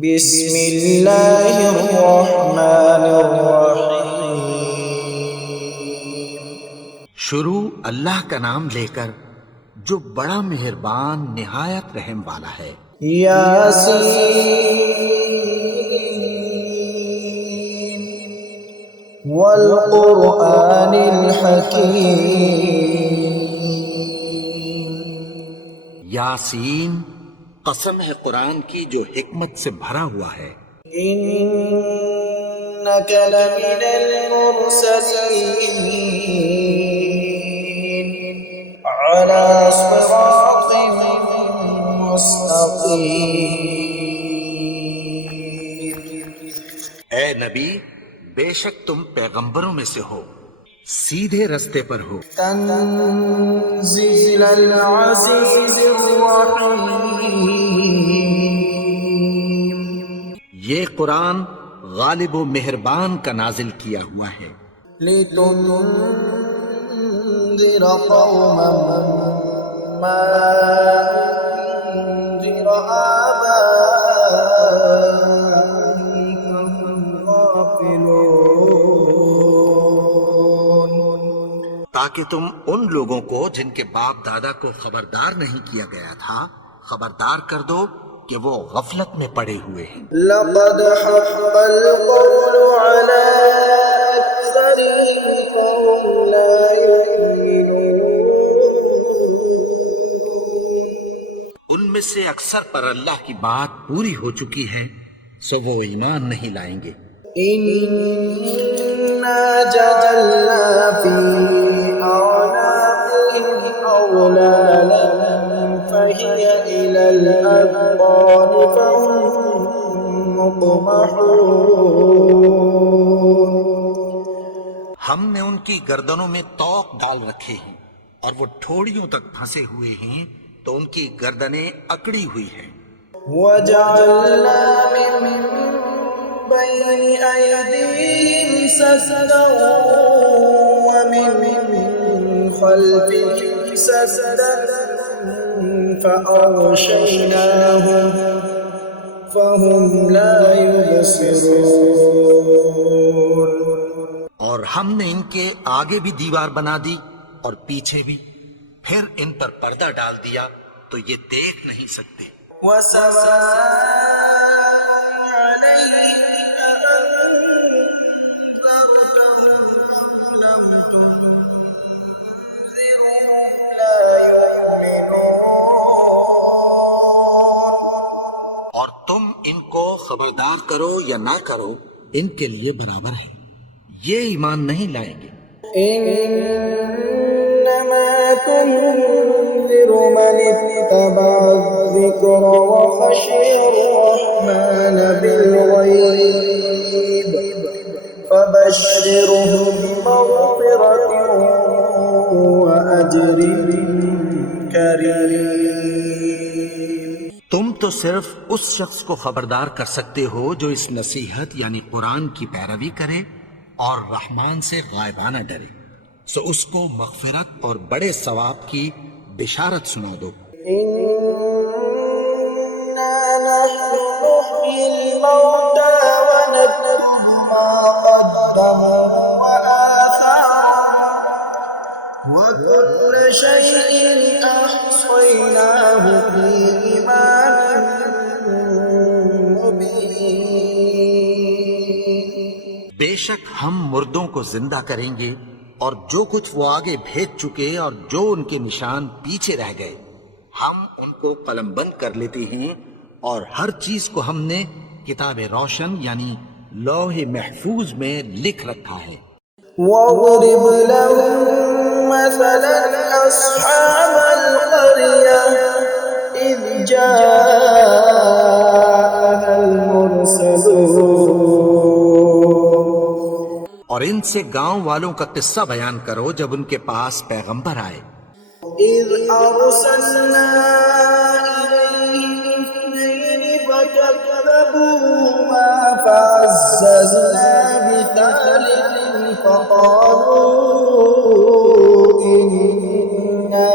بسم اللہ الرحمن الرحیم۔ شروع اللہ کا نام لے کر جو بڑا مہربان نہایت رحم والا ہے۔ یاسین والقرآن الحکیم۔ یاسین، قسم ہے قرآن کی جو حکمت سے بھرا ہوا ہے۔ انک لمن المرسلین علی صراط مستقیم۔ اے نبی، بے شک تم پیغمبروں میں سے ہو، سیدھے رستے پر ہو۔ تنزیل العزیز الرحیم۔ یہ قرآن غالب و مہربان کا نازل کیا ہوا ہے۔ لتنذر قوما ما انذر آبائهم فهم غافلون۔ تاکہ تم ان لوگوں کو جن کے باپ دادا کو خبردار نہیں کیا گیا تھا خبردار کر دو کہ وہ غفلت میں پڑے ہوئے ہیں۔ لقد حق القول على أكثرهم فهم لا يؤمنون۔ ان میں سے اکثر پر اللہ کی بات پوری ہو چکی ہے سو وہ ایمان نہیں لائیں گے۔ إنا جعلنا في أعناقهم أغلالا فهي إلى الأذقان فهم مقمحون۔ ہم نے ان کی گردنوں میں طوق ڈال رکھے ہیں اور وہ ٹھوڑیوں تک پھنسے ہوئے ہیں تو ان کی گردنیں اکڑی ہوئی ہیں۔ وجعلنا من بين أيديهم سدا ومن خلفهم سدا فأغشيناهم فهم لا يبصرون۔ اور ہم نے ان کے آگے بھی دیوار بنا دی اور پیچھے بھی، پھر ان پر پردہ ڈال دیا تو یہ دیکھ نہیں سکتے۔ وسواء عليهم أأنذرتهم أم لم تنذرهم لا يؤمنون۔ اور تم ان کو خبردار کرو یا نہ کرو ان کے لیے برابر ہے، یہ ایمان نہیں لائیں گے۔ إنما تنذر من اتبع الذكر وخشي الرحمن بالغيب فبشره بمغفرة وأجر كريم۔ تم تو صرف اس شخص کو خبردار کر سکتے ہو جو اس نصیحت یعنی قرآن کی پیروی کرے اور رحمان سے غائبانہ ڈرے، سو اس کو مغفرت اور بڑے ثواب کی بشارت سنا دو۔ إنا نحن نحيي الموتى ونكتب ما قدموا وآثارهم وكل شيء أحصيناه في إمام مبين۔ بے شک ہم مردوں کو زندہ کریں گے اور جو کچھ وہ آگے بھیج چکے اور جو ان کے نشان پیچھے رہ گئے ہم ان کو قلم بند کر لیتے ہیں، اور ہر چیز کو ہم نے کتاب روشن یعنی لوح محفوظ میں لکھ رکھا ہے۔ واضرب لهم مثلا أصحاب القرية إذ جاءها المرسلون۔ اور ان سے گاؤں والوں کا قصہ بیان کرو جب ان کے پاس پیغمبر آئے۔ إذ أرسلنا إليهم اثنين فكذبوهما فعززنا بثالث فقالوا إنا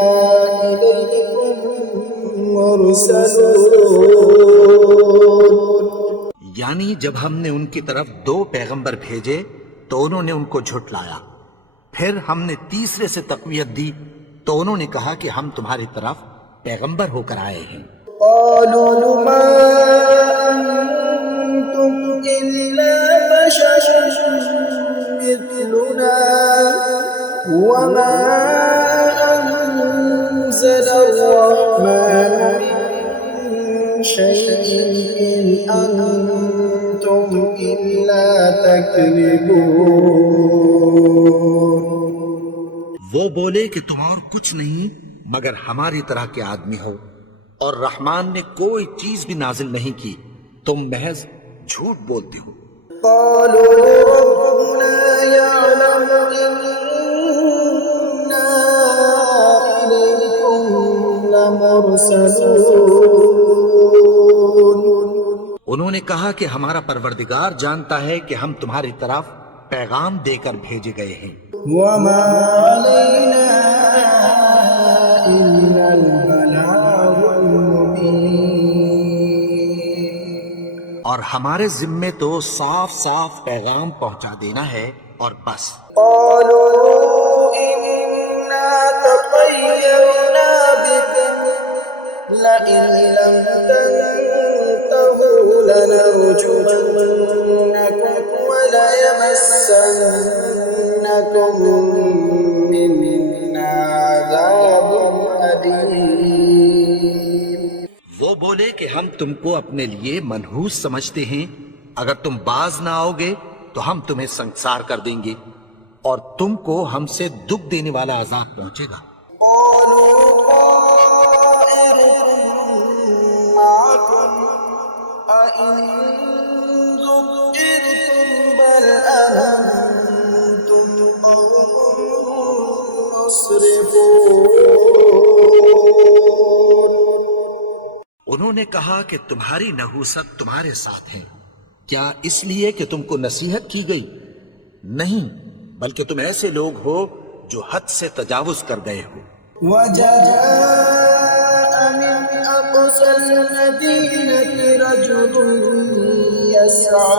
إليكم مرسلون۔ یعنی جب ہم نے ان کی طرف 2 پیغمبر بھیجے تو انہوں نے ان کو جھٹلایا، پھر ہم نے تیسرے سے تقویت دی تو انہوں نے کہا کہ ہم تمہاری طرف پیغمبر ہو کر آئے ہیں۔ قالوا ما أنتم إلا بشر مثلنا وما أنزل الرحمن من شيء إن أنتم إلا تكذبون۔ وہ بولے کہ تم اور کچھ نہیں مگر ہماری طرح کے آدمی ہو، اور رحمان نے کوئی چیز بھی نازل نہیں کی، تم محض جھوٹ بولتے ہو۔ قالوا ربنا يعلم إنا إليكم لمرسلون۔ انہوں نے کہا کہ ہمارا پروردگار جانتا ہے کہ ہم تمہاری طرف پیغام دے کر بھیجے گئے ہیں، وما علينا إلا البلاغ المبين۔ اور ہمارے ذمے تو صاف صاف پیغام پہنچا دینا ہے اور بس۔ قالوا إنا تطيرنا بكم لئن لم تنتهوا لنرجمنكم وليمسنكم منا عذاب أليم۔ وہ بولے کہ ہم تم کو اپنے لیے منحوس سمجھتے ہیں، اگر تم باز نہ آؤ گے تو ہم تمہیں سنسار کر دیں گے اور تم کو ہم سے دکھ دینے والا عذاب پہنچے گا۔ قالوا طائركم معكم أئن ذكرتم بل أنتم قوم مسرفون۔ انہوں نے کہا کہ تمہاری نحوست تمہارے ساتھ ہے، کیا اس لیے کہ تم کو نصیحت کی گئی؟ نہیں، بلکہ تم ایسے لوگ ہو جو حد سے تجاوز کر گئے ہو۔ وجاء من أقصى المدينة رجل يسعى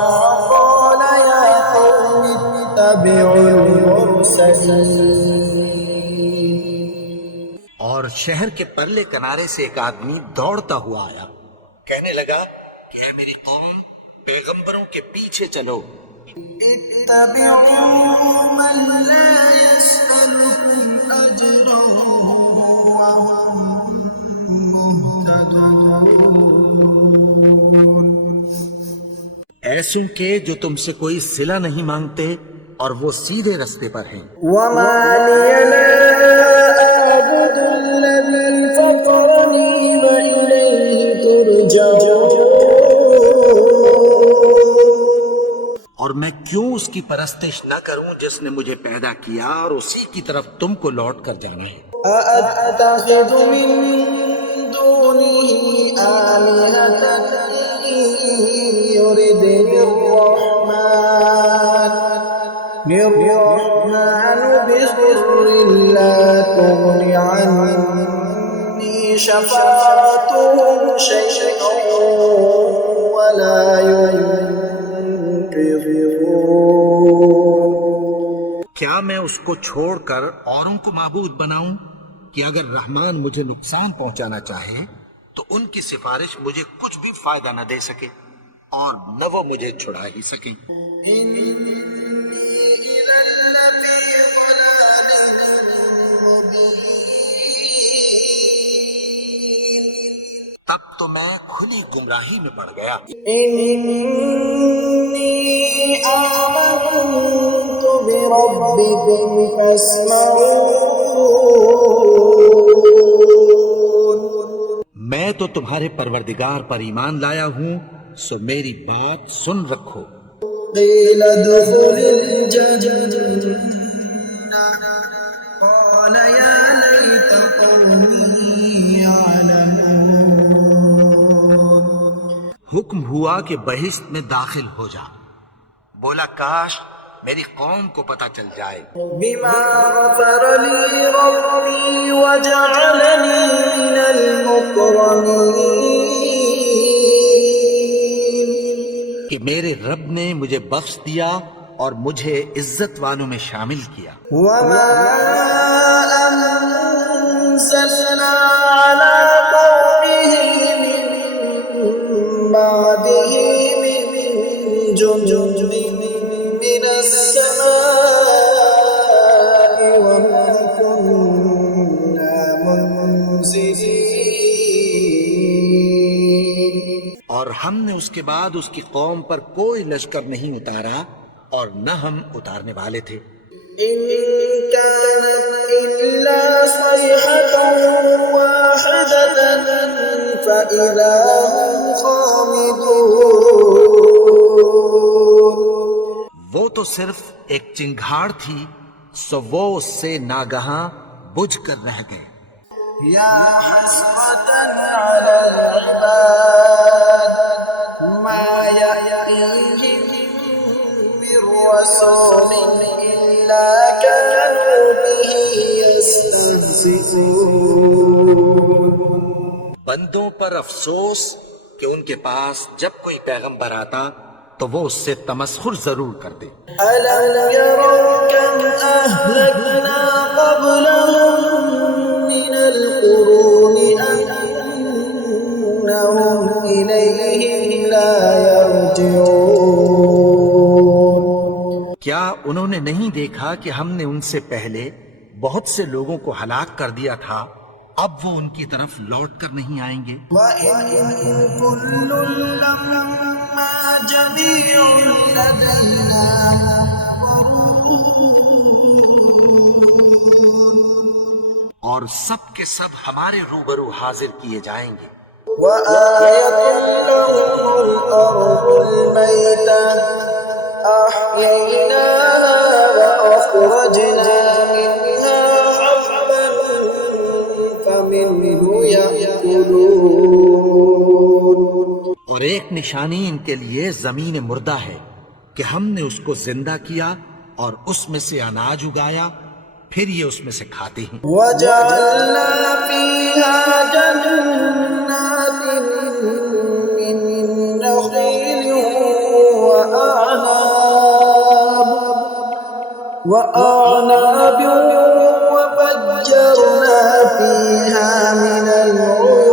قال يا قوم اتبعوا المرسلين۔ اور شہر کے پرلے کنارے سے ایک آدمی دوڑتا ہوا آیا، کہنے لگا کہ اے میری قوم، پیغمبروں کے پیچھے چلو۔ اتبعوا من لا يسألكم أجرا وهم مهتدون۔ ایسوں کے جو تم سے کوئی صلہ نہیں مانگتے اور وہ سیدھے رستے پر ہیں۔ وما لي لا أعبد الذي فطرني وإليه ترجعون۔ اور میں کیوں اس کی پرستش نہ کروں جس نے مجھے پیدا کیا اور اسی کی طرف تم کو لوٹ کر جانا ہے۔ أأتخذ من دونه آلهة إن يردني الرحمن بضر لا تغن عني شفاعتهم شيئا ولا ينقذون۔ کیا میں اس کو چھوڑ کر اوروں کو معبود بناؤں کہ اگر رحمان مجھے نقصان پہنچانا چاہے تو ان کی سفارش مجھے کچھ بھی فائدہ نہ دے سکے اور نہ وہ مجھے چھڑا ہی سکیں۔ إني إذا لفي ضلال مبين۔ تب تو میں کھلی گمراہی میں پڑ گیا۔ إني آمنت بربكم فاسمعون۔ میں تو تمہارے پروردگار پر ایمان لایا ہوں، سو میری بات سن رکھو۔ قيل ادخل الجنة قال يا ليت قومي يعلمون۔ حکم ہوا کہ بہشت میں داخل ہو جا، بولا کاش میری قوم کو پتہ چل جائے۔ بما غفر لي ربي وجعلني من المكرمين۔ کہ میرے رب نے مجھے بخش دیا اور مجھے عزت والوں میں شامل کیا۔ وما أنزلنا على قومه من بعده من جند من السماء وما كنا منزلين۔ اور ہم نے اس کے بعد اس کی قوم پر کوئی لشکر نہیں اتارا اور نہ ہم اتارنے والے تھے۔ إن كانت إلا صيحة واحدة فإذا هم خامدون۔ وہ تو صرف ایک چنگھاڑ تھی، سو وہ اس سے ناگہاں بجھ کر رہ گئے۔ يا حسرة على العباد ما يأتيهم من رسول إلا كانوا به يستهزئون۔ بندوں پر افسوس کہ ان کے پاس جب کوئی پیغمبر آتا تو وہ اس سے تمسخر ضرور کرتے۔ ألم يروا كم أهلكنا قبلهم من القرون أنهم إليهم لا يرجعون۔ کیا انہوں نے نہیں دیکھا کہ ہم نے ان سے پہلے بہت سے لوگوں کو ہلاک کر دیا تھا، اب وہ ان کی طرف لوٹ کر نہیں آئیں گے؟ وَإِن كُلٌّ لَّمَّا جَمِيعٌ لَّدَيْنَا مُحْضَرُونَ۔ اور سب کے سب ہمارے روبرو حاضر کیے جائیں گے۔ وَآيَةٌ لَّهُمُ الْأَرْضُ الْمَيْتَةُ أَحْيَيْنَاهَا وَأَخْرَجْنَا مِنْهَا حَبًّا فَمِنْهُ يَأْكُلُونَ۔ اور ایک نشانی ان کے لیے زمین مردہ ہے کہ ہم نے اس کو زندہ کیا اور اس میں سے اناج اگایا، پھر یہ اس میں سے کھاتے ہیں۔ وَجَعَلْنَا فِيهَا جَنَّاتٍ مِّن نَّخِيلٍ وَأَعْنَابٍ وَفَجَّرْنَا فِيهَا مِنَ الْعُيُونِ۔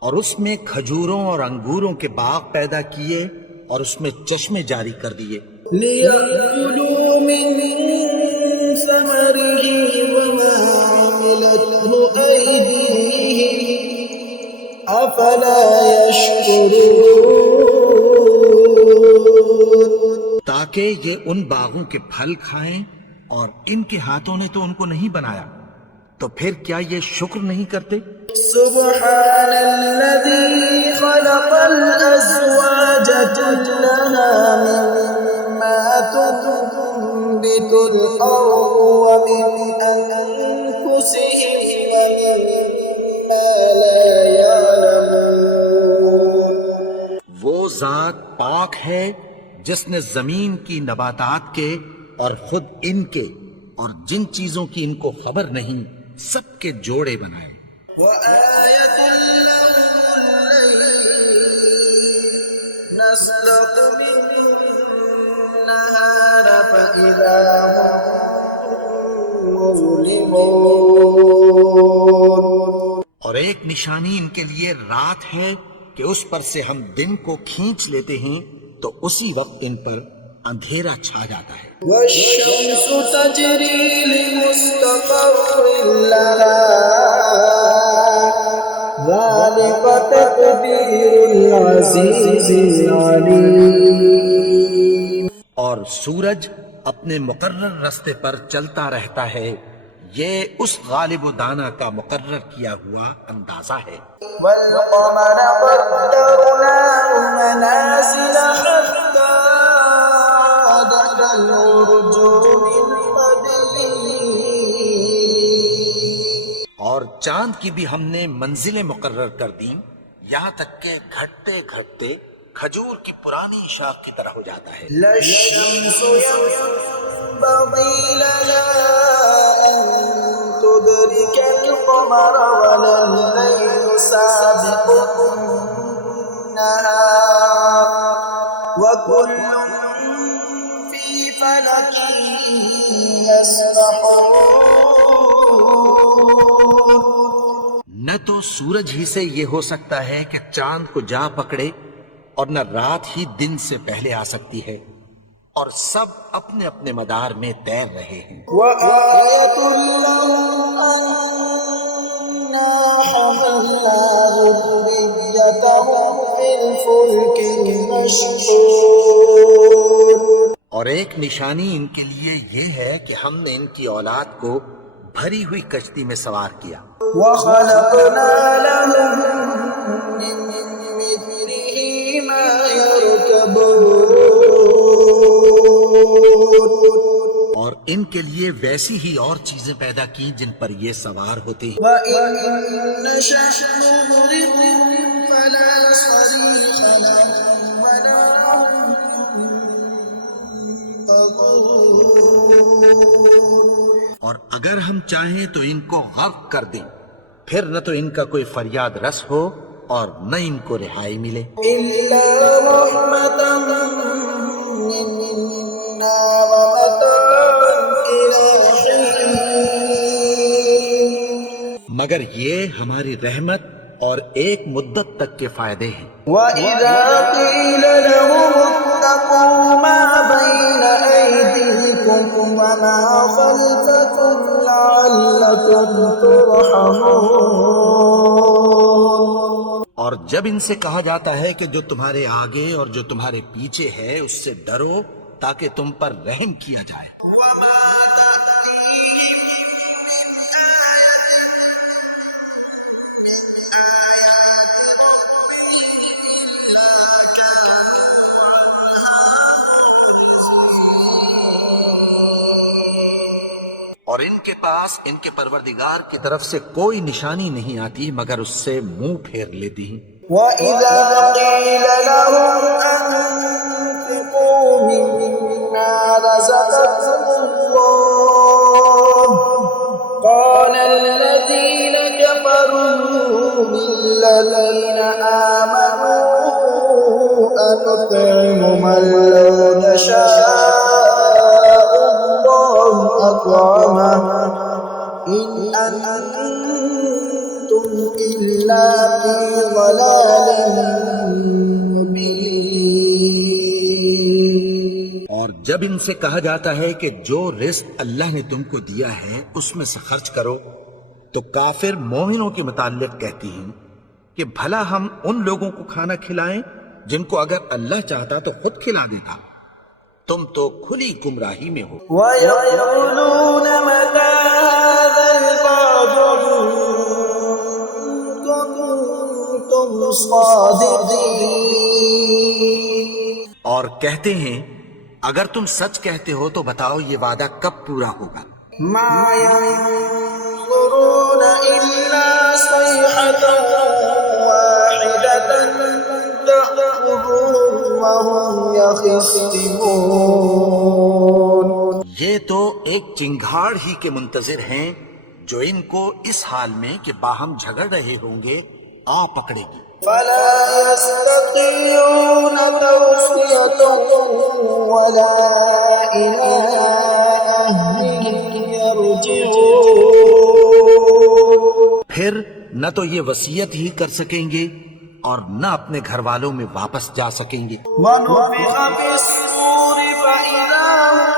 اور اس میں کھجوروں اور انگوروں کے باغ پیدا کیے اور اس میں چشمے جاری کر دیے۔ لِيَأْكُلُوا مِن ثَمَرِهِ وَمَا عَمِلَتْهُ أَيْدِيهِمْ أَفَلَا يَشْكُرُونَ۔ تاکہ یہ ان باغوں کے پھل کھائیں، اور ان کے ہاتھوں نے تو ان کو نہیں بنایا، تو پھر کیا یہ شکر نہیں کرتے؟ سبحان الذي خلق الأزواج كلها مما تنبت الأرض ومن أنفسهم ومما لا يعلمون۔ وہ ذات پاک ہے جس نے زمین کی نباتات کے اور خود ان کے اور جن چیزوں کی ان کو خبر نہیں سب کے جوڑے بنائے۔ وآية لهم الليل نسلق منه النهار فإذا هم مظلمون۔ اور ایک نشانی ان کے لیے رات ہے کہ اس پر سے ہم دن کو کھینچ لیتے ہیں تو اسی وقت ان پر اندھیرا چھا جاتا ہے۔ والشمس تجري لمستقر لها ذلك تقدير العزيز العليم۔ اور سورج اپنے مقرر راستے پر چلتا رہتا ہے، یہ اس غالب و دانا کا مقرر کیا ہوا اندازہ ہے۔ والقمر قدرناه منازل حتى عاد كالعرجون القديم۔ اور چاند کی بھی ہم نے منزلیں مقرر کر دیں، یہاں تک کہ گھٹتے گھٹتے کھجور کی پرانی شاخ کی طرح ہو جاتا ہے۔ لا الشمس ينبغي لها أن تدرك القمر ولا الليل سابق النهار النهار وكل في فلك يسبحون. نہ تو سورج ہی سے یہ ہو سکتا ہے کہ چاند کو جا پکڑے اور نہ رات ہی دن سے پہلے آ سکتی ہے، اور سب اپنے اپنے مدار میں تیر رہے ہیں. وآية لهم أنا حملنا ذريتهم في الفلك المشحون. اور ایک نشانی ان کے لیے یہ ہے کہ ہم نے ان کی اولاد کو بھری ہوئی کشتی میں سوار کیا. وخلقنا لهم من مثله ما يركبون. اور ان کے لیے ویسی ہی اور چیزیں پیدا کی جن پر یہ سوار ہوتے ہیں. وإن نشأ نغرقهم فلا صريخ لهم ولا هم ينقذون. اور اگر ہم چاہیں تو ان کو غرق کر دیں، پھر نہ تو ان کا کوئی فریاد رس ہو اور نہ ان کو رہائی ملے. إلا رحمة منا ومتاعا إلى حين. مگر یہ ہماری رحمت اور ایک مدت تک کے فائدے ہیں. وإذا قيل لهم اتقوا ما بين أيديكم وما خلفكم لعلكم ترحمون. اور جب ان سے کہا جاتا ہے کہ جو تمہارے آگے اور جو تمہارے پیچھے ہے اس سے ڈرو تاکہ تم پر رحم کیا جائے. وما تأتيهم من آية من آيات ربهم إلا كانوا عنها. اور ان کے پاس ان کے پروردگار کی طرف سے کوئی نشانی نہیں آتی مگر اس سے منہ پھیر لیتی ہیں. وإذا قيل لهم أنفقوا مما رزقكم الله قال الذين كفروا للذين آمنوا أنطعم من لو يشاء الله أطعمه إن أنتم إلا في ضلال مبين. اور جب ان سے کہا جاتا ہے کہ جو رزق اللہ نے تم کو دیا ہے اس میں سے خرچ کرو تو کافر مومنوں کے متعلق کہتی ہیں کہ بھلا ہم ان لوگوں کو کھانا کھلائیں جن کو اگر اللہ چاہتا تو خود کھلا دیتا. تم تو کھلی گمراہی میں ہو. ويقولون متى هذا الوعد إن كنتم صادقين. اور کہتے ہیں اگر تم سچ کہتے ہو تو بتاؤ یہ وعدہ کب پورا ہوگا. ما ينظرون إلا صيحة واحدة تأخذهم وهم يخصمون. یہ تو ایک چنگھاڑ ہی کے منتظر ہیں جو ان کو اس حال میں کہ باہم جھگڑ رہے ہوں گے آ پکڑے گی. فلا يستطيعون توصية ولا إلى أهلهم يرجعون. پھر نہ تو یہ وصیت ہی کر سکیں گے اور نہ اپنے گھر والوں میں واپس جا سکیں گے. ونفخ في الصور فإذا هم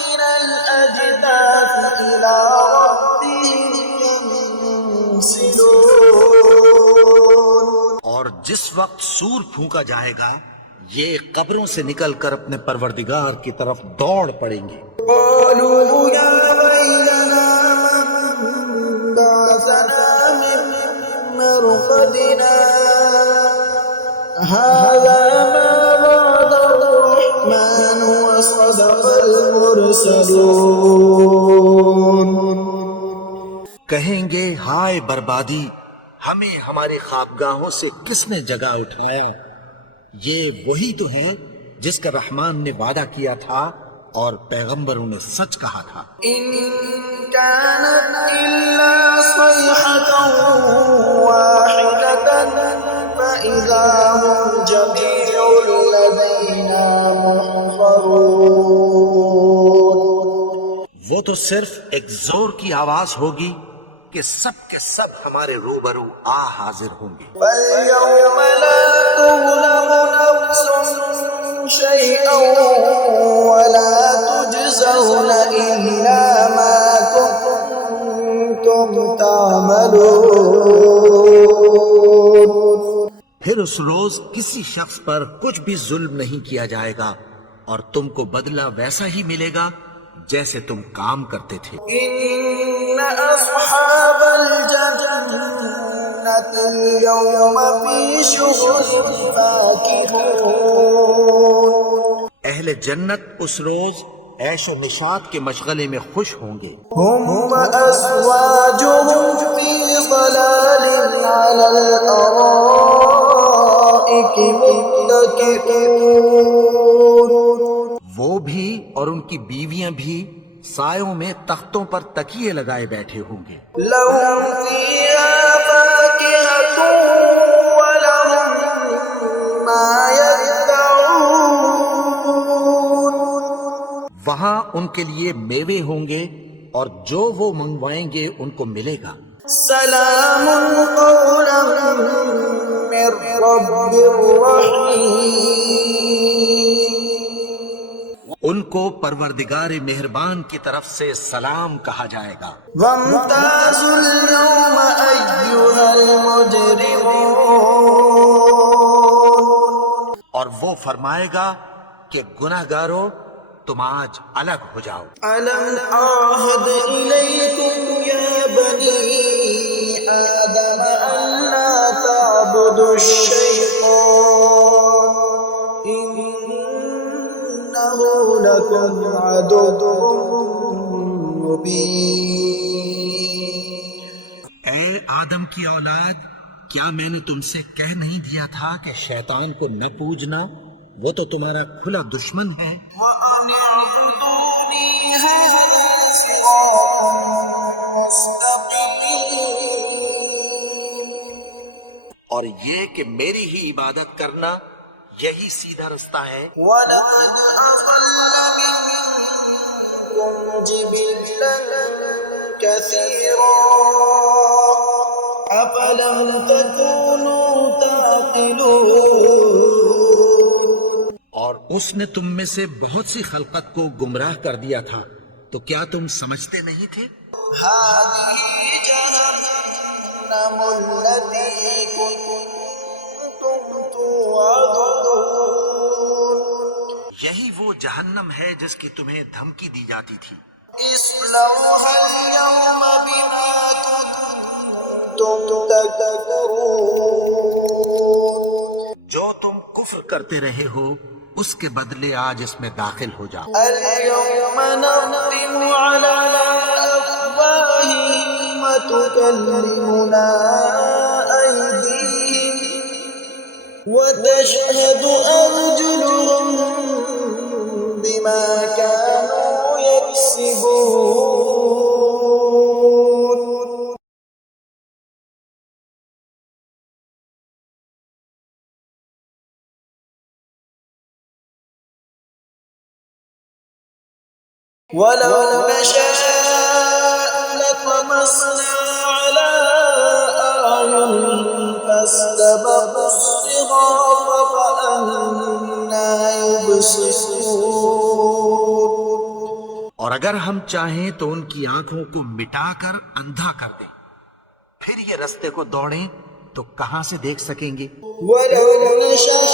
من الأجداث إلى ربهم ينسلون. اور جس وقت سور پھونکا جائے گا یہ قبروں سے نکل کر اپنے پروردگار کی طرف دوڑ پڑیں گے. قالوا يا ويلنا من بعثنا من مرقدنا هذا ما وعد الرحمن وصدق المرسلون. کہیں گے ہائے بربادی، ہمیں ہمارے خوابگاہوں سے کس نے جگہ اٹھایا. یہ وہی تو ہے جس کا رحمان نے وعدہ کیا تھا اور پیغمبروں نے سچ کہا تھا. إن كانت إلا صيحة واحدة فإذا هم لدينا محضرون. وہ تو صرف ایک زور کی آواز ہوگی کہ سب کے سب ہمارے روبرو حاضر ہوں گے. فاليوم لا تظلم نفس شيئا ولا تجزون إلا ما كنتم تعملون. پھر اس روز کسی شخص پر کچھ بھی ظلم نہیں کیا جائے گا اور تم کو بدلہ ویسا ہی ملے گا جیسے تم کام کرتے تھے. إن أصحاب الجنة اليوم في شغل فاكهون. اہل جنت اس روز عیش و نشاط کے مشغلے میں خوش ہوں گے. هم وأزواجهم في ظلال على الأرائك متكئون. وہ بھی اور ان کی بیویاں بھی سایوں میں تختوں پر تکیے لگائے بیٹھے ہوں گے. لهم فيها فاكهة ولهم ما يدعون. وہاں ان کے لیے میوے ہوں گے اور جو وہ منگوائیں گے ان کو ملے گا. سلام قولا من رب رحیم. ان کو پروردگار مہربان کی طرف سے سلام کہا جائے گا. وامتازوا اليوم أيها المجرمون. اور وہ فرمائے گا کہ گناہگارو تم آج الگ ہو جاؤ. ألم أعهد إليكم يا بني آدم ألا تعبدوا الشيطان إنه لكم عدو مبين. اے آدم کی اولاد، کیا میں نے تم سے کہہ نہیں دیا تھا کہ شیطان کو نہ پوجنا، وہ تو تمہارا کھلا دشمن ہے. وأن اعبدوني هذا صراط مستقيم. اور یہ کہ میری ہی عبادت کرنا یہی سیدھا رستہ ہے. ولقد أضل منكم جبلا كثيرا أفلم تكونوا تعقلون. اور اس نے تم میں سے بہت سی خلقت کو گمراہ کر دیا تھا، تو کیا تم سمجھتے نہیں تھے؟ هذه جهنم التي كنتم توعدون. یہی وہ جہنم ہے جس کی تمہیں دھمکی دی جاتی تھی. اصلوها اليوم بما كنتم تكفرون. جو تم کفر کرتے رہے ہو اس کے بدلے آج اس میں داخل ہو جاؤ. اليوم نختم على أفواههم وتكلمنا أيديهم وتشهد أرجلهم بما كانوا يكسبون. ولو نشاء لطمسنا على أعينهم فاستبقوا الصراط فأنى يبصرون. اور اگر ہم چاہیں تو ان کی آنکھوں کو مٹا کر اندھا کر دیں، پھر یہ رستے کو دوڑیں تو کہاں سے دیکھ سکیں گے. ولو نشاء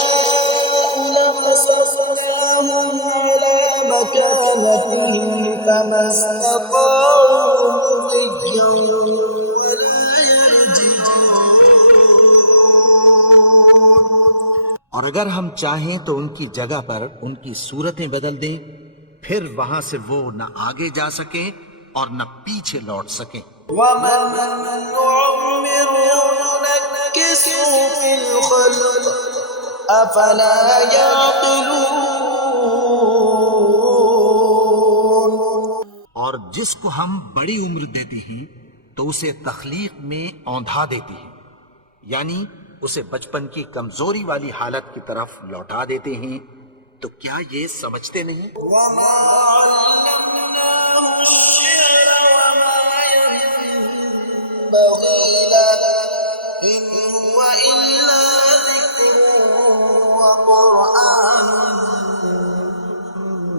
لمسخناهم على مكانتهم فما استطاعوا مضيا ولا يرجعون. اور اگر ہم چاہیں تو ان کی جگہ پر ان کی صورتیں بدل دیں، پھر وہاں سے وہ نہ آگے جا سکیں اور نہ پیچھے لوٹ سکیں. ومن نعمره ننكسه في الخلق أفلا يعقلون. اور جس کو ہم بڑی عمر دیتے ہیں تو اسے تخلیق میں اوندھا دیتے ہیں، یعنی اسے بچپن کی کمزوری والی حالت کی طرف لوٹا دیتے ہیں، تو کیا یہ سمجھتے نہیں؟ وما علمناه الشعر وما ينبغي له إن هو إلا ذكر وقرآن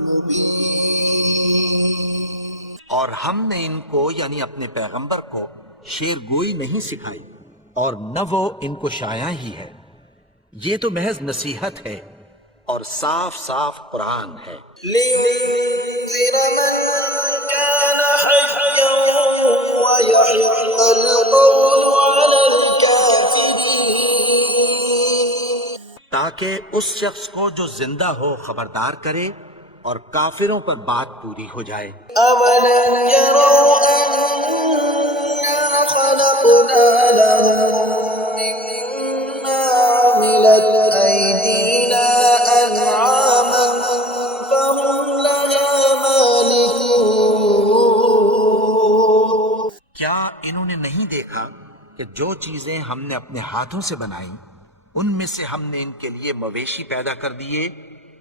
مبين. اور ہم نے ان کو یعنی اپنے پیغمبر کو شعر گوئی نہیں سکھائی، اور نہ وہ ان کو شایا ہی ہے، یہ تو محض نصیحت ہے اور صاف صاف قرآن ہے، لينذر من كان حيا ويحق القول على الكافرين. تاکہ اس شخص کو جو زندہ ہو خبردار کرے اور کافروں پر بات پوری ہو جائے۔ أولم يروا أنا خلقنا لهم مما عملت أيدينا أنعاما فهم لها مالكون. کیا انہوں نے نہیں دیکھا کہ جو چیزیں ہم نے اپنے ہاتھوں سے بنائیں ان میں سے ہم نے ان کے لیے مویشی پیدا کر دیے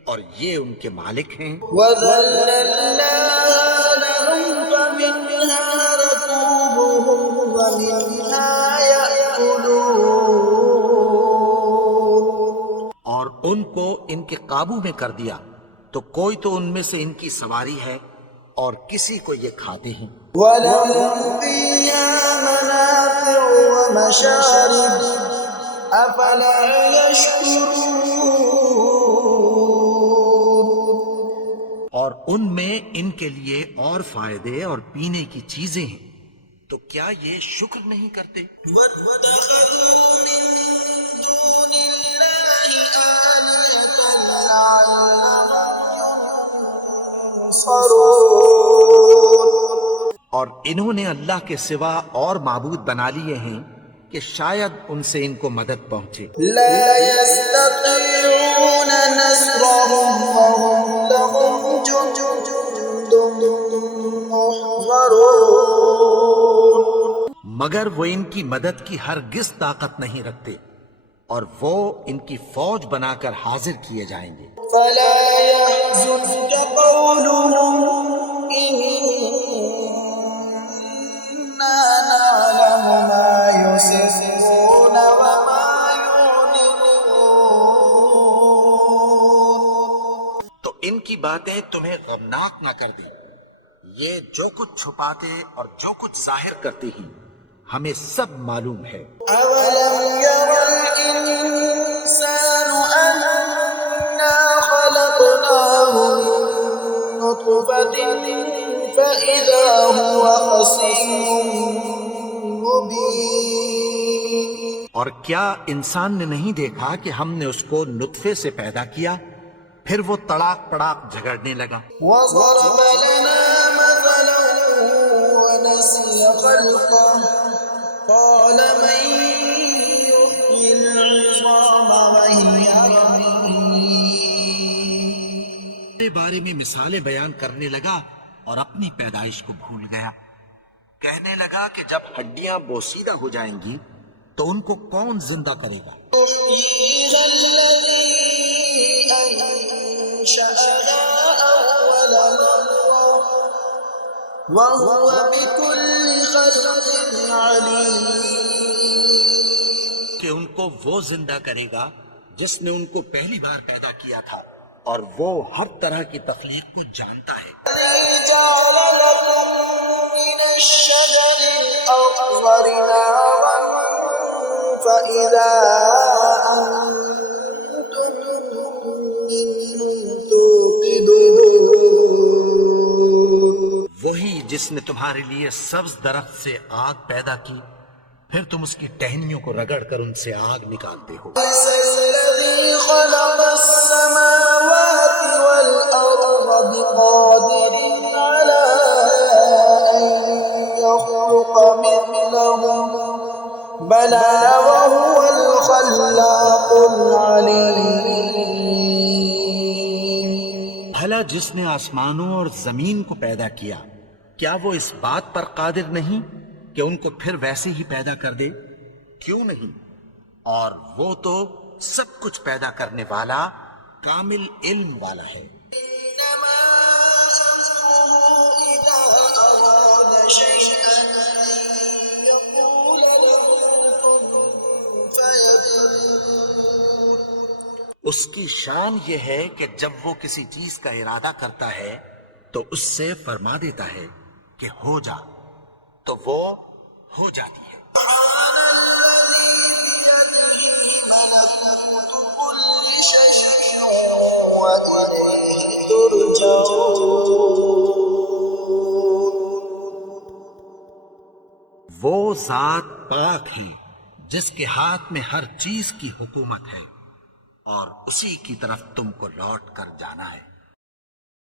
اور یہ ان کے مالک ہیں؟ وَذَلَّلْنَاهَا لَهُمْ فَمِنْهَا رَكُوبُهُمْ وَمِنْهَا يَأْكُلُونَ. اور ان کو ان کے قابو میں کر دیا تو کوئی تو ان میں سے ان کی سواری ہے اور کسی کو یہ کھاتے ہیں۔ وَلَهُمْ فِيهَا مَنَافِعُ وَمَشَارِبُ أَفَلَا يَشْكُرُونَ. اور ان میں ان کے لیے اور فائدے اور پینے کی چیزیں ہیں، تو کیا یہ شکر نہیں کرتے؟ وَاتَّخَذُوا مِن دُونِ اللَّهِ آلِهَةً لَعَلَّهُمْ يُنصَرُونَ. اور انہوں نے اللہ کے سوا اور معبود بنا لیے ہیں کہ شاید ان سے ان کو مدد پہنچے۔ لا يستطيعون نصرهم وهم لهم جند محضرون. مگر وہ ان کی مدد کی ہرگز طاقت نہیں رکھتے اور وہ ان کی فوج بنا کر حاضر کیے جائیں گے۔ فلا يحزنك قولهم إنا نعلم ما يسرون وما يعلنون. تو ان کی باتیں تمہیں غمناک نہ کر دیں، یہ جو کچھ چھپاتے اور جو کچھ ظاہر کرتے ہیں ہمیں سب معلوم ہے۔ أولم ير الإنسان أنا خلقناه من نطفة فإذا هو خصيم مبين. اور کیا انسان نے نہیں دیکھا کہ ہم نے اس کو نطفے سے پیدا کیا پھر وہ تڑاک پڑاک جھگڑنے لگا؟ وضرب لنا مثلا ونسي خلقه قال من يحيي العظام وهي رميم. کے بارے میں مثالیں بیان کرنے لگا اور اپنی پیدائش کو بھول گیا، کہنے لگا کہ جب ہڈیاں بوسیدہ ہو جائیں گی تو ان کو کون زندہ کرے گا؟ يحييها الذي أنشأها أول مرة وهو بكل خلق عليم. کہ ان کو وہ زندہ کرے گا جس نے ان کو پہلی بار پیدا کیا تھا اور وہ ہر طرح کی تخلیق کو جانتا ہے۔ جعل لكم من الشجر الأخضر نارا فإذا أنتم منه توقدون. وہی جس نے تمہارے لیے سبز درخت سے آگ پیدا کی پھر تم اس کی ٹہنیوں کو رگڑ کر ان سے آگ نکالتے ہو۔ الذي خلق السماوات والأرض بقادر على أن يخلق مثلهم بلى وهو الخلاق العليم. بھلا جس نے آسمانوں اور زمین کو پیدا کیا کیا وہ اس بات پر قادر نہیں کہ ان کو پھر ویسے ہی پیدا کر دے؟ کیوں نہیں، اور وہ تو سب کچھ پیدا کرنے والا کامل علم والا ہے۔ إنما أمره إذا أراد شيئا أن يقول له كن فيكون۔ اس کی شان یہ ہے کہ جب وہ کسی چیز کا ارادہ کرتا ہے تو اس سے فرما دیتا ہے کہ ہو جا، تو وہ ہو جاتی ہے۔ سبحان الذي بيده ملكوت كل شيء وإليه ترجعون۔ وہ ذات پاک ہے جس کے ہاتھ میں ہر چیز کی حکومت ہے اور اسی کی طرف تم کو لوٹ کر جانا ہے۔